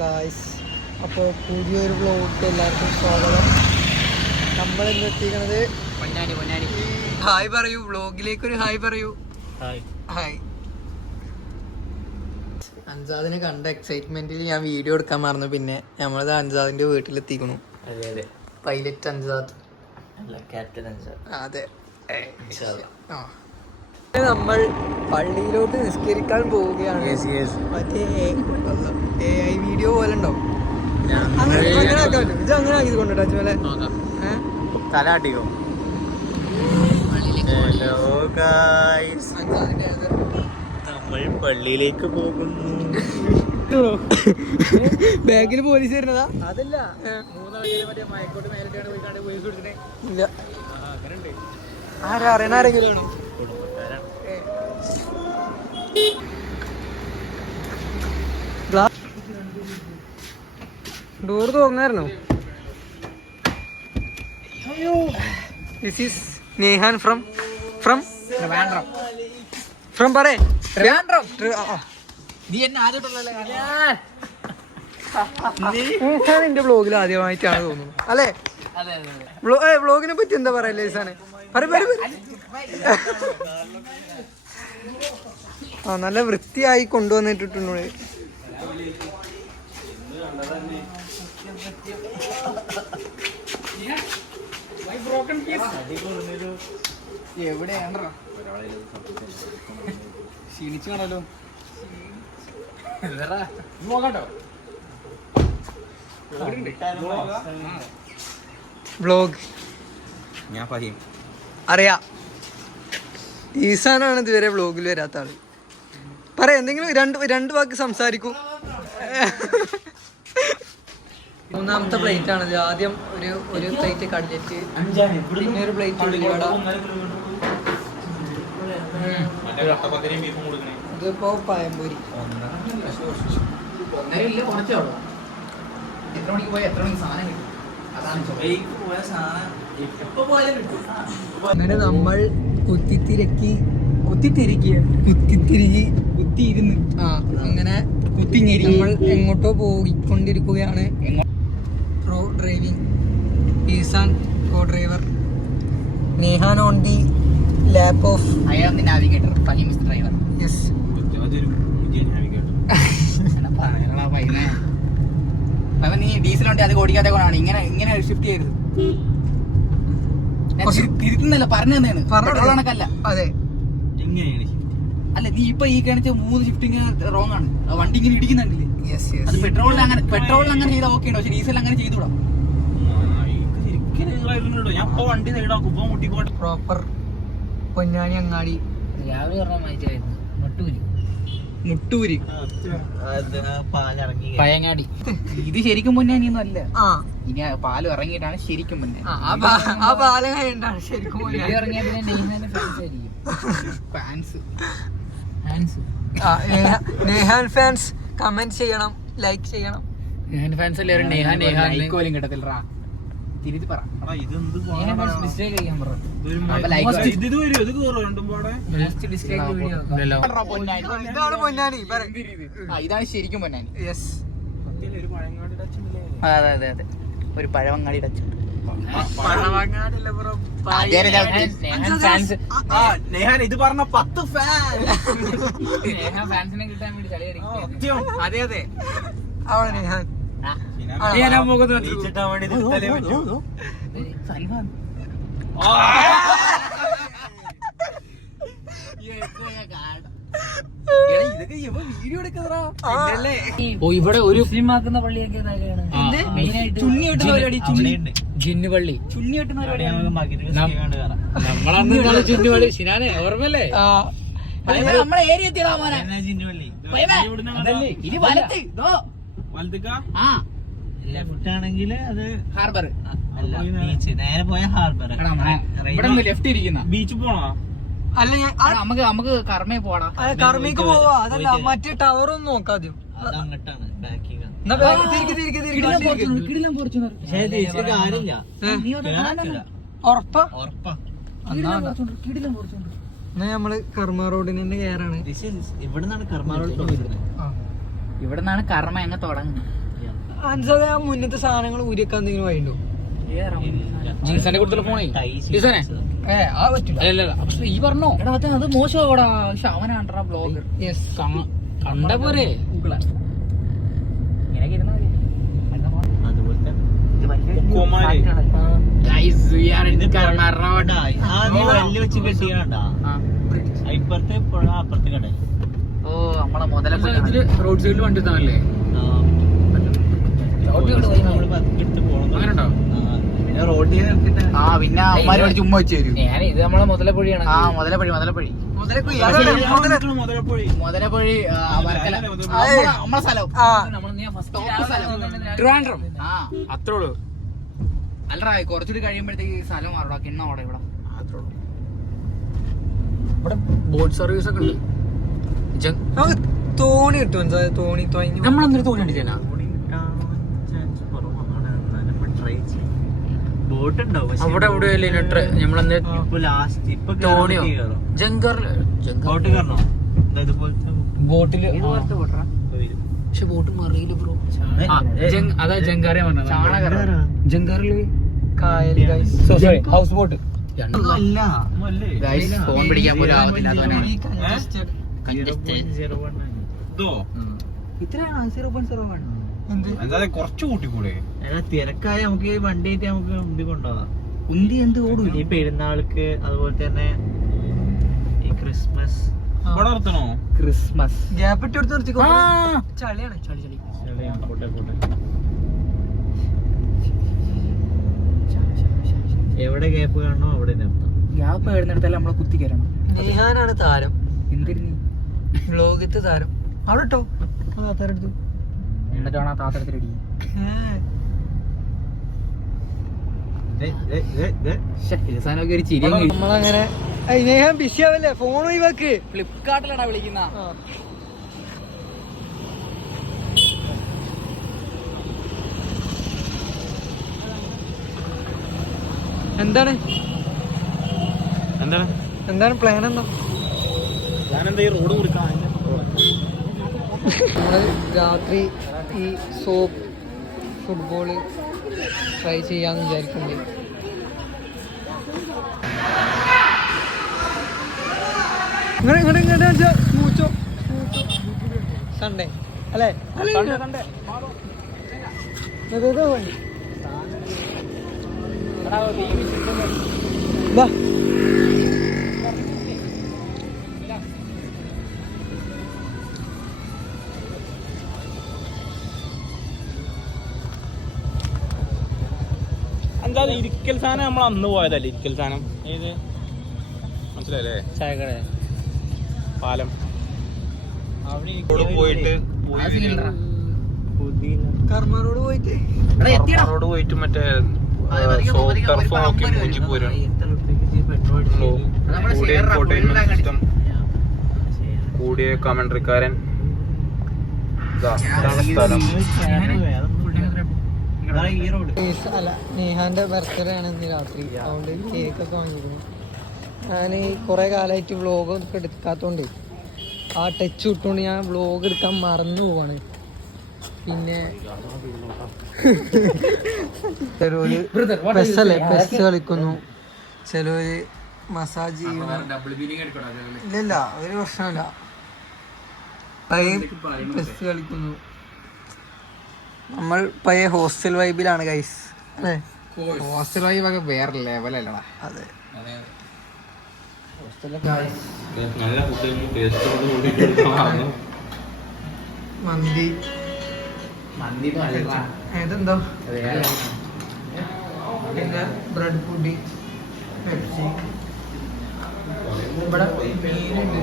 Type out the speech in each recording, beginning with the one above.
Guys അപ്പോൾ പുതിയൊരു vlog എല്ലാവർക്കും സ്വാഗതം. നമ്മൾ ഇന്ന് എത്തിക്കണത് പൊന്നാനി. പൊന്നാനി ഹായ് പറയൂ ബ്ലോഗിലേക്ക് ഒരു ഹായ് പറയൂ. ഹായ്. ഹായ്. അൻസാദിനെ കണ്ട എക്സൈറ്റ്മെന്റിൽ ഞാൻ വീഡിയോ എടുക്കാൻ മറന്നു. പിന്നെ നമ്മളത് അൻസാദിന്റെ വീട്ടിലെത്തിക്കണു. അതെ അതെ. പൈലറ്റ് അൻസാദ്. അല്ല ക്യാപ്റ്റൻ അഞ്ചാദ് അതെ. ആ. നമ്മൾ പള്ളിയിലോട്ട് നിസ്കരിക്കാൻ പോവുകയാണ്. മറ്റേ എ ഐ വീഡിയോ പോലെ ഉണ്ടാവും അങ്ങനെ അങ്ങനെ ആക്കാൻ പറ്റും ഇത് അങ്ങനെ ആക്കി കൊണ്ടുട്ടോ അച്ഛനെ തലാട്ടിക്കോ ഹലോ ഗായ്സ് നമ്മൾ പള്ളിയിലേക്ക് പോകുന്നു. ബാഗിൽ പോലീസ് വരുന്നതാ? അതല്ല. ഇല്ല. ആരാ അറിയണ ആരെങ്കിലും ആണോ? Door തുറന്നായിരുന്നോ? This is Nehan from from from പറേ എന്റെ ബ്ലോഗിൽ ആദ്യമായിട്ടാണ് തോന്നുന്നു. അല്ലേ? ബ്ലോഗിനെ പറ്റി എന്താ പറയാ ലേസാണ്? പറ. ആ നല്ല വൃത്തിയായി കൊണ്ടുവന്നിട്ടുണ്ട് എവിടെയാണോ ക്ഷീണിച്ചു കാണല്ലോ നോക്കാട്ടോ വ്ലോഗ് ഞാൻ അറിയാ. ഈസാനാണ് ഇതുവരെ വ്ലോഗിൽ വരാത്ത ആൾ. പറ എന്തെങ്കിലും രണ്ട് രണ്ട് വാക്ക് സംസാരിക്കൂ. മൂന്നാമത്തെ പ്ലേറ്റ് ആണ് ആദ്യം ഒരു ഒരു പ്ലേറ്റ് കട്ലറ്റ് പിന്നെ ഒരു പ്ലേറ്റ് ഉള്ളിവട ഇതിപ്പോ പഴംപൊരി. ഒന്നര ഇല്ല കുറച്ചേ ഉള്ളൂ. എത്ര മണിക്ക് പോയി എത്ര മണിക്ക് സാധനം കിട്ടും? അതാണ് അങ്ങനെ നമ്മൾ കുത്തിത്തിരക്കി കുത്തിത്തിരിക്കുക കുത്തിത്തിരികി കുത്തിയിരുന്ന്. ആ അങ്ങനെ കുത്തിങ്ങേരി നമ്മൾ എങ്ങോട്ടോ പോയിക്കൊണ്ടിരിക്കുകയാണ്. Pro driving Eesan co driver Nehan on the lap off അയാൾ navigator Faheem is driver yes അവൻ നീ ഡീസൽ വണ്ടി അത് കൊണ്ടാണ്. ഇങ്ങനെ ഇങ്ങനെ ഷിഫ്റ്റ് ചെയ്യരുത്. തിരുത്തുന്നല്ല പറഞ്ഞു. തന്നെയാണ്. പെട്രോൾ കണക്കല്ല. അതെ. അല്ല നീ ഇപ്പൊ ഈ കാണിച്ച മൂന്ന് ഷിഫ്റ്റിങ് റോങ് ആണ്. വണ്ടി ഇങ്ങനെ ഇടിക്കുന്നുണ്ടല്ലേ? യെസ് അത് പെട്രോളിൽ അങ്ങനെ പെട്രോളിൽ അങ്ങനെ ചെയ്താൽ ഓക്കെ പക്ഷെ ഡീസൽ അങ്ങനെ ചെയ്തുകൂടാ? ഞാൻ ഇപ്പൊ വണ്ടി സൈഡാക്കും ഇപ്പൊ മുട്ടിക്കോട്ടെ പ്രോപ്പർ പൊന്നാനി അങ്ങാടി. രാവിലെ പറഞ്ഞ മാറ്റായിരുന്നു മുട്ടൂരി. മുട്ടൂരി. പയങ്ങാടി. ഇത് ശരിക്കും പൊന്നാനിയൊന്നും അല്ല. ആ. ഇനി ആ പാൽ ഇറങ്ങിയിട്ടാണ് ശരിക്കും പൊന്നാനി. ആ, പാലം ശരിക്കും പൊന്നാനി. ഇറങ്ങിയ പിന്നെ നെയ്മാന്റെ ഫാൻസ് നേഹാൻ ഫാൻസ് കമന്റ് ചെയ്യണം ലൈക്ക് ചെയ്യണം. നെഹാൻ ഫാൻസ് അല്ലേ നെഹാൻ നെഹാൻ ലൈക്ക് പോലും കിട്ടത്തില്ല തിരുത്തി പറ. ഇതാണ് ശരിക്കും പൊന്നാനി. അതെ അതെ അതെ. ഒരു പഴവങ്ങാടി ടച്ച് ആ, നെഹാൻ ഇത് പറഞ്ഞ പത്ത് ഫാൻ ഫാൻസിനെ കിട്ടാൻ വേണ്ടി ചളി സത്യം. അതെ അതെ. അവളെ ഞാൻ. ആ. ജയിച്ചിട്ടാൻ വേണ്ടി നിർത്തലേ പറ്റൂ. സൽമാൻ ആ. ഓ ഇവിടെ ഒരു മുസ്ലിമാക്കുന്ന പള്ളിയൊക്കെ ചുണ്ണി വെട്ടുന്ന പരിപാടി ചുണ്ണി ജിന്നു പള്ളി ചുണ്ണി വെട്ടുന്ന അവിടെ പരിപാടി. നമുക്ക് മകിരി നിസ്കരിക്കാൻ വേണ്ടി കയറാം. നമ്മളന്ന് ശിനാനെ ഓർമ്മല്ലേ നമ്മളെ ഏരിയ ഇനി വലത്ത്? ആ. ലെഫ്റ്റ് ആണെങ്കിൽ അത് ഹാർബർ ബീച്ച് നേരെ പോയ ഹാർബർ ഇവിടെ ലെഫ്റ്റ് ഇരിക്കുന്ന. ബീച്ച് പോണോ? അല്ല ഞാൻ ആ, നമുക്ക് നമുക്ക് കർമ്മേ പോടാ. ആ, കർമ്മിക്ക് പോവാ. അതല്ല മറ്റേ ടവർ ഒന്ന് എന്നാ നമ്മൾ കർമ്മ റോഡിന് തന്നെ കയറാണ് ഇവിടുന്നാണ് കർമ്മ റോഡ് തുടങ്ങുന്നത്. ആ. ഇവിടെ നിന്നാണ് കർമ്മ എങ്ങനെ തുടങ്ങുന്നത്. മുന്നത്തെ സാധനങ്ങൾ ഊരിയൊക്കെ എന്തെങ്കിലും വഴിയുണ്ടോ? ജീൻസിന്റെ കൂടുതൽ ഫോണേ ജീൻസനെ? പക്ഷെ ഈ പറഞ്ഞോ? അത് മോശമാടാ അവനാണ്ടാ ബ്ലോഗർ കണ്ട പോരെ. ഇപ്പുറത്തെ പുഴ അപ്പുറത്തെ കട ഓ നമ്മളെ മുതല റോഡ് സൈഡിൽ വണ്ടി താനല്ലേ നമ്മൾ പതുക്കെടുത്ത് പോണം അങ്ങനെയുണ്ടോ? ആ പിന്നെ അമ്മമാരോട് ചുമ്മാ വെച്ച് തരും. ഞാൻ ഇത് നമ്മളെ മുതലപ്പൊഴിയാണ് ആ മുതലപ്പഴി മുതലപ്പഴി. മുതലപ്പൊഴി. മുതലപ്പഴി. ആ, വർക്കല. ആ, ഏ. നമ്മളെ- നമ്മളെ സ്ഥലം. ആ. ട്രിവാൻഡ്രം ആ അത്രേ ഉള്ളൂ. അല്ലടാ കുറച്ചുകൂടി കഴിയുമ്പോഴത്തേക്ക് സ്ഥലം മാറടാ. കിണ്ണ അവിടെ ഇവിടെ. ഇവിടെ ബോട്ട് സർവീസ് ഒക്കെ ഉണ്ട്. തോണി കിട്ടും. തോണി തോന്നി നമ്മളെന്തൊരു തോണി അടിച്ചാ അവിടെ ഇപ്പൊ ലാസ്റ്റ് ഇപ്പൊ തോണിയോ? കേറും? ജങ്കറിൽ ബോട്ടിൽ. പക്ഷെ ബോട്ട് മറിയില്ല ബ്രോ. അതാ ജങ്കാറിയ ചാണകര ജങ്കാറിൽ കായൽ ഗൈസ് ഹൗസ് ബോട്ട് ഒന്നും അല്ല. ഗൈസ് ഫോൺ പിടിക്കാൻ പോലും ആവത്തില്ല ഇത്രയാണ്? സീറോ പോയിന്റ് സീറോ വൺ എന്ത്? എന്താ? കുറച്ച് കൂട്ടിക്കൂടെ. എടാ, തിരക്കായ നമുക്ക് ഈ വണ്ടി ആയിട്ട് നമുക്ക് ഉന്തി കൊണ്ടുപോവാം. ഉന്തി എന്ത് ഓടൂല ഈ പെരുന്നാൾക്ക് അതുപോലെ തന്നെ ഈ ക്രിസ്മസ്. ക്രിസ്മസ്. ഗ്യാപ്പ് ഇട്ട് എടുത്ത് നിർത്തിക്കോ? ചളിയാണ് ചളി ചളി. ചെറിയ പോട്ടെ പോട്ടെ. എവിടെ ഗ്യാപ്പ് കാണണോ അവിടെ ഗ്യാപ്പ് കഴിഞ്ഞിടത്തല്ല നമ്മളെ കുത്തി കയറണം. നിഹാനാണ് താരം. എന്തിരുന്നു ലോകത്ത് താരം. അവിടെ കേട്ടോ ആ താരം എടുത്തു എന്നിട്ടാണ് ആ താത്തരത്തിലടി സാധനമൊക്കെ ഒരു ചിരി നമ്മളങ്ങനെ ഞാൻ ബിസി ആവല്ലേ ഫോൺ ഒഴിവാക്ക്. ഫ്ലിപ്കാർട്ടിലാടാ വിളിക്കുന്ന. എന്താണ്? എന്താണ്? എന്താണ് പ്ലാൻ എന്താ? ഞാനെന്താ ഈ റോഡ് കുറിക്കാൻ നമ്മൾ രാത്രി ഈ സോപ്പ് ഫുട്ബോൾ ട്രൈ ചെയ്യാന്ന് വിചാരിക്കുന്നുണ്ട്. സൺഡേ. അല്ലേ? സൺഡേ വണ്ടി വാ. ഇരിക്കൽ സാധനം നമ്മൾ അന്ന് പോയതല്ല ഇരിക്കൽ സാധനം. ഏത്? മനസ്സിലായില്ലേ? ചായക്കട. പാലം. അവിടെ പോയിട്ട് കർമ്മ റോഡ് പോയിട്ട്. റോഡ് പോയിട്ട് മറ്റേ സോഫ്റ്റ് ടർഫ് നോക്കി മൂഞ്ചി പോരാണ് കൂടിയ കമന്ററിക്കാരൻ ഇതാണ് സ്ഥലം. അല്ല നേഹാന്റെ ബർത്ത്ഡേ ആണ് ഇന്ന് രാത്രി. അതുകൊണ്ട് കേക്ക് ഒക്കെ വാങ്ങിയിരുന്നു. ഞാൻ കുറെ കാലമായിട്ട് വ്ളോഗ് ഒക്കെ എടുക്കാത്തോണ്ട് ആ ടച്ച് വിട്ടുകൊണ്ട് ഞാൻ വ്ളോഗ് എടുക്കാൻ മറന്നു പോവാണ്. പിന്നെ പെസ് കളിക്കുന്നു. ചിലവര് മസാജ് ചെയ്യുന്നു. ഇല്ലല്ല ഒരു പ്രശ്നമില്ല പെസ് കളിക്കുന്നു. നമ്മൾ പഴയ ഹോസ്റ്റൽ വൈബിലാണ് ഗൈസ് അല്ലേ? ഹോസ്റ്റൽ വൈബൊക്കെ വേറെ ലെവലല്ലടാ അതെ. നല്ല ഫുഡ് ടേസ്റ്റോട് കൂടി മന്തി. മന്തി ഏതെന്തോ? പിന്നെ ബ്രെഡ് പുഡിങ് പെപ്സി ഇവിടെ മീനുണ്ട്.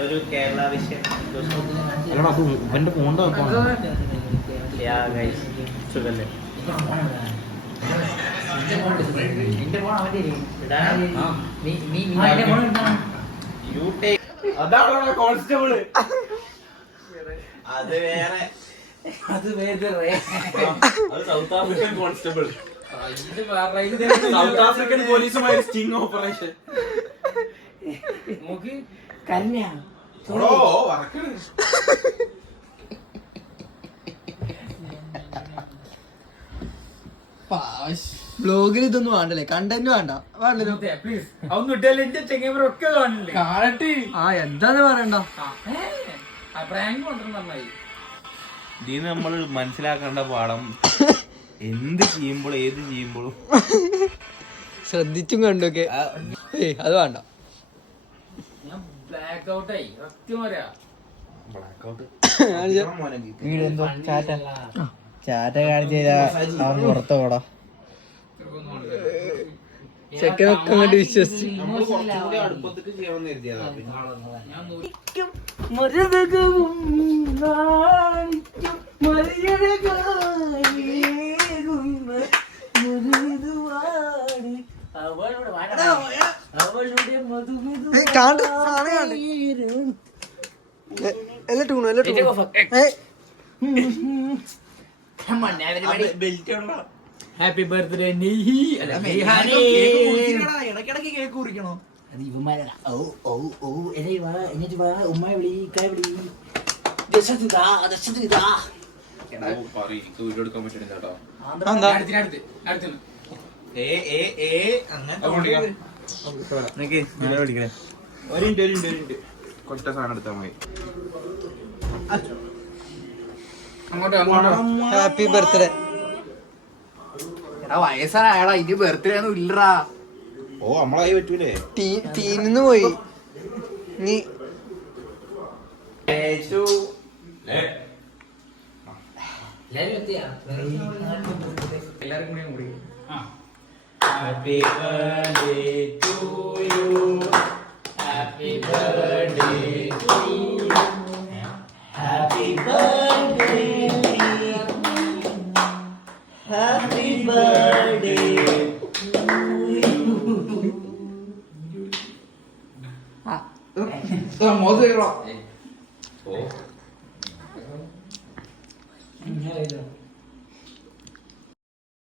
ഒരു കേരള വിഷയം. അല്ലടാ അത് ഇവന്റെ ഫോണിന്റെ സുഖല്ലേ? അതാണ് കോൺസ്റ്റബിൾ അത് വേറെ. അത് വേറെ അത് South African constable South African പോലീസുമായി sting operation നോക്ക് കന്യ. ബ്ലോഗിൽ ഇതൊന്നും വേണ്ടല്ലേ? കണ്ടന്റ് വേണ്ട. വേണ്ടല്ലോ പ്ലീസ് അതൊന്നും ഇട്ടല്ലേ. എന്റെ ചെങ്ങൈമറൊക്കെ കാണില്ലേ കാണട്ടെ. ആ എന്താന്ന് പറയണ്ട. പ്രാങ്ക് മാത്രം നന്നായി. ഇതിന് നമ്മൾ മനസ്സിലാക്കേണ്ട പാഠം എന്ത് ചെയ്യുമ്പോഴും ഏത് ചെയ്യുമ്പോഴും. ശ്രദ്ധിച്ചും കണ്ടൊക്കെ ഏയ് അത് വേണ്ട. ഞാൻ ബ്ലാക്ക് ഔട്ടായി സത്യം പറയാ. ചാറ്റ. കാണിച്ചു അവൻ പുറത്ത് പോടാ. ചെക്കനൊക്കെ അങ്ങോട്ട് വിശ്വസിച്ചു ചെയ്യണമെന്ന് കരുതിയതാ ഏയ് കാണ്ട് സാധനം കാണ്ട് എ- എല്ലാ ടൂണും ഹാപ്പി ബർത്ത്ഡേ ഇടക്കിടക്ക് കേക്ക് കുറിക്കണോ? ഓ ഓ ഓ എന്നെ വാ എന്നിട്ട് വാ ഉമ്മ വിളി കായ വിളി. ദശത്തിതാ ദശത്തിതാ ഒരു മിനിറ്റ് ഒരു മിനിറ്റ് കൊട്ട സാധനം എടുത്താൽ മതി. ഹാപ്പി ബർത്ത്ഡേ എടാ വയസ്സായടാ ഇനി ബർത്ത്ഡേ ഒന്നും ഇല്ലടാ. ഓ നമ്മളായി പറ്റൂലേ? ടീ ടീമിന്ന് പോയി. നീ എല്ലാവർക്കും കൂടി കൂടി happy birthday to you happy birthday